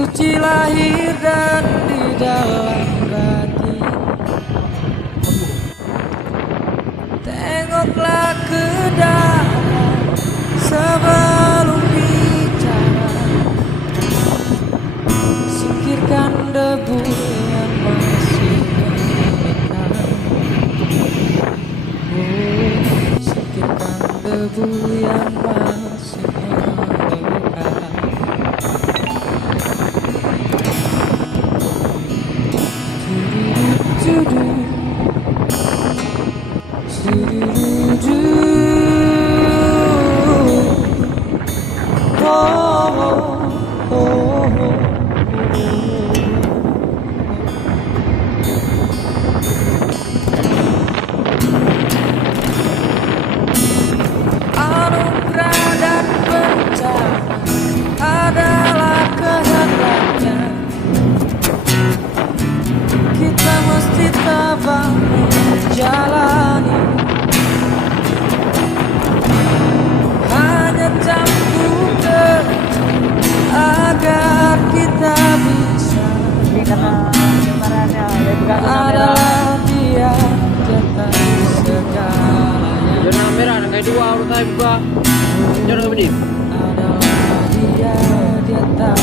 suci lahir dan di dalam hati. Tengoklah ke dalam sebelum bicara. Singkirkan debu yang masih melekat. Singkirkan debu yang masih melekat. Anugerah dan bencana adalah kehendaknya. Kita mesti tabah menjalani. Hanya campur agar kita bisa. Adalah dia jatah segalanya. Zona merah, kayak dua urut saya buka. Zona ke Adalah dia jatah